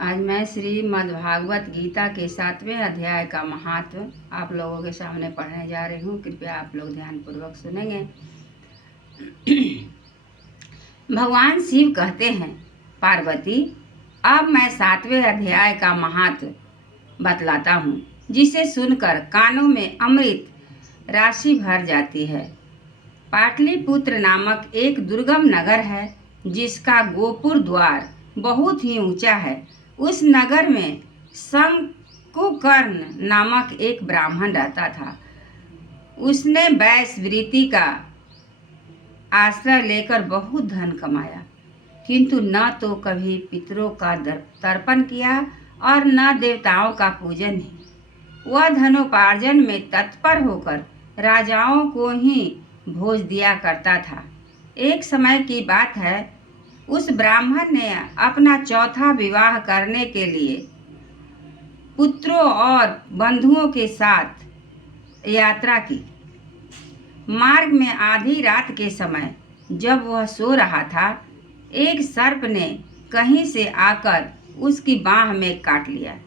आज मैं श्रीमद् भागवत गीता के 7वें अध्याय का महात्म आप लोगों के सामने पढ़ने जा रही हूँ। कृपया आप लोग ध्यानपूर्वक सुनेंगे। भगवान शिव कहते हैं, पार्वती, अब मैं 7वें अध्याय का महात्म बतलाता हूँ, जिसे सुनकर कानों में अमृत राशि भर जाती है। पाटलिपुत्र नामक एक दुर्गम नगर है, जिसका गोपुर द्वार बहुत ही ऊंचा है। उस नगर में शंकुकर्ण नामक एक ब्राह्मण रहता था। उसने वैश्य वृत्ति का आश्रय लेकर बहुत धन कमाया, किंतु न तो कभी पितरों का तर्पण किया और न देवताओं का पूजन ही। वह धनोपार्जन में तत्पर होकर राजाओं को ही भोज दिया करता था। एक समय की बात है, उस ब्राह्मण ने अपना चौथा विवाह करने के लिए पुत्रों और बंधुओं के साथ यात्रा की। मार्ग में आधी रात के समय जब वह सो रहा था, एक सर्प ने कहीं से आकर उसकी बाह में काट लिया।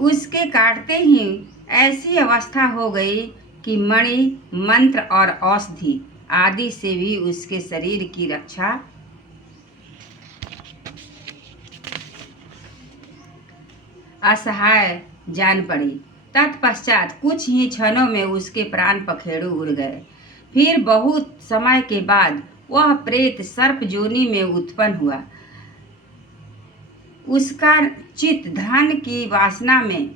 उसके काटते ही ऐसी अवस्था हो गई कि मणि, मंत्र और औषधि आदि से भी उसके शरीर की रक्षा असहाय जान पड़ी। तत्पश्चात कुछ ही क्षणों में उसके प्राण पखेरु उड़ गए। फिर बहुत समय के बाद वह प्रेत सर्प योनि में उत्पन्न हुआ। उसका चित्त धन की वासना में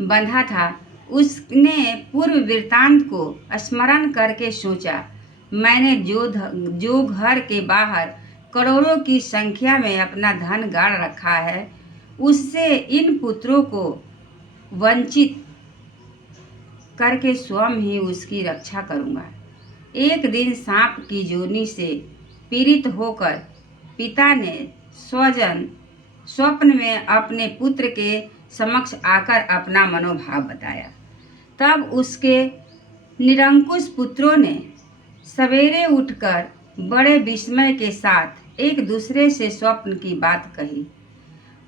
बंधा था। उसने पूर्व वृत्तांत को स्मरण करके सोचा, मैंने जो घर के बाहर करोड़ों की संख्या में अपना धन गाड़ रखा है, उससे इन पुत्रों को वंचित करके स्वयं ही उसकी रक्षा करूंगा। एक दिन सांप की योनि से पीड़ित होकर पिता ने स्वप्न में अपने पुत्र के समक्ष आकर अपना मनोभाव बताया। तब उसके निरंकुश पुत्रों ने सवेरे उठकर बड़े विस्मय के साथ एक दूसरे से स्वप्न की बात कही।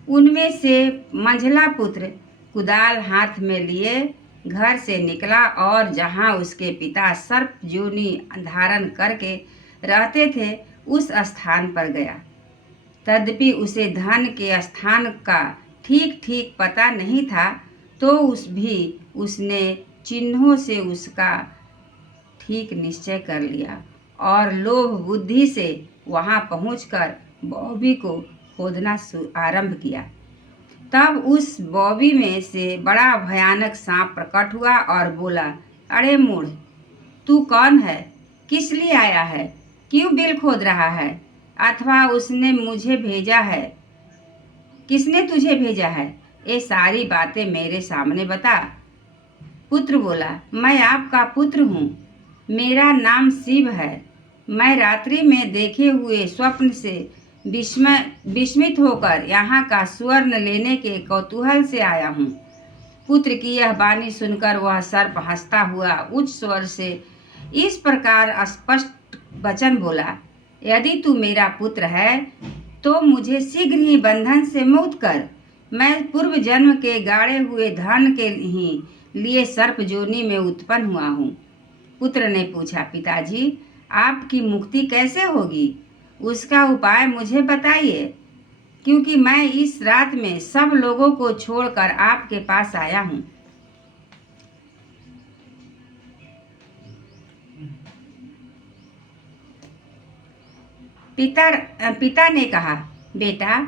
उनमें से मंझला पुत्र कुदाल हाथ में लिए घर से निकला और जहां उसके पिता सर्प योनि धारण करके रहते थे, उस स्थान पर गया। तद्यपि उसे धन के स्थान का ठीक ठीक पता नहीं था, तो उसने चिन्हों से उसका ठीक निश्चय कर लिया और लोभ बुद्धि से वहां पहुंचकर बौबी को खोदना आरंभ किया। तब उस बौबी में से बड़ा भयानक सांप प्रकट हुआ और बोला, अरे मूढ़, तू कौन है? किस लिए आया है? क्यों बिल खोद रहा है? अथवा उसने मुझे भेजा है? किसने तुझे भेजा है? ये सारी बातें मेरे सामने बता। पुत्र बोला, मैं आपका पुत्र हूँ। मेरा नाम शिव है। मैं रात्रि में देखे हुए स्वप्न से विस्मित होकर यहाँ का स्वर्ण लेने के कौतूहल से आया हूँ। पुत्र की यह वाणी सुनकर वह सर्प हंसता हुआ उच्च स्वर से इस प्रकार स्पष्ट वचन बोला, यदि तू मेरा पुत्र है तो मुझे शीघ्र ही बंधन से मुक्त कर। मैं पूर्व जन्म के गाड़े हुए धन के ही लिए सर्प योनि में उत्पन्न हुआ हूँ। पुत्र ने पूछा, पिताजी, आपकी मुक्ति कैसे होगी? उसका उपाय मुझे बताइए, क्योंकि मैं इस रात में सब लोगों को छोड़कर आपके पास आया हूँ। पिता ने कहा, बेटा,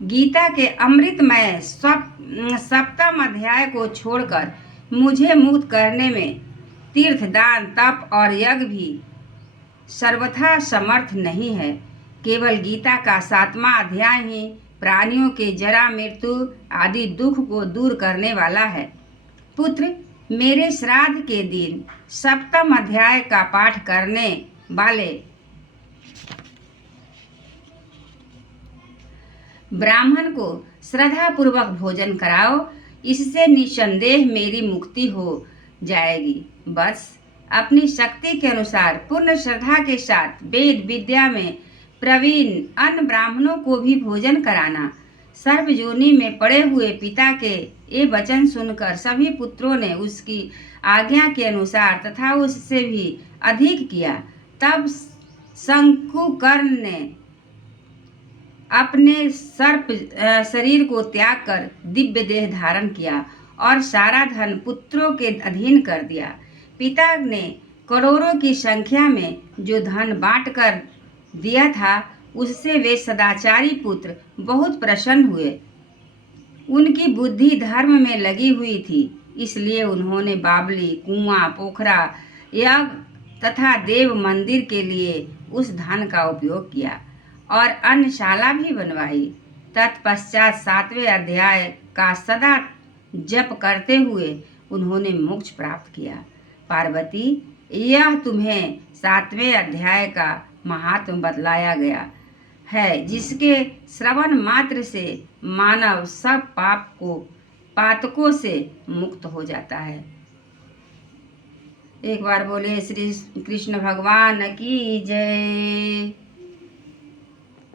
गीता के अमृतमय सप्तम अध्याय को छोड़कर मुझे मुक्त करने में तीर्थ, दान, तप और यज्ञ भी सर्वथा समर्थ नहीं है। केवल गीता का 7वां अध्याय ही प्राणियों के जरा, मृत्यु आदि दुख को दूर करने वाला है। पुत्र, मेरे श्राद्ध के दिन सप्तम अध्याय का पाठ करने वाले ब्राह्मण को श्रद्धापूर्वक भोजन कराओ। इससे निसंदेह मेरी मुक्ति हो जाएगी। बस अपनी शक्ति के अनुसार पूर्ण श्रद्धा के साथ वेद विद्या में प्रवीण अन्य ब्राह्मणों को भी भोजन कराना। सर्वजोनि में पड़े हुए पिता के ये वचन सुनकर सभी पुत्रों ने उसकी आज्ञा के अनुसार तथा उससे भी अधिक किया। तब शंकुकर्ण ने अपने सर्प शरीर को त्याग कर दिव्य देह धारण किया और सारा धन पुत्रों के अधीन कर दिया। पिता ने करोड़ों की संख्या में जो धन बांट कर दिया था, उससे वे सदाचारी पुत्र बहुत प्रसन्न हुए। उनकी बुद्धि धर्म में लगी हुई थी, इसलिए उन्होंने बावली, कुआं, पोखरा, यज्ञ तथा देव मंदिर के लिए उस धन का उपयोग किया और अन्नशाला भी बनवाई। तत्पश्चात 7वें अध्याय का सदा जप करते हुए उन्होंने मोक्ष प्राप्त किया। पार्वती, यह तुम्हें 7वें अध्याय का महात्म बतलाया गया है, जिसके श्रवण मात्र से मानव सब पातकों से मुक्त हो जाता है। एक बार बोले श्री कृष्ण भगवान की जय।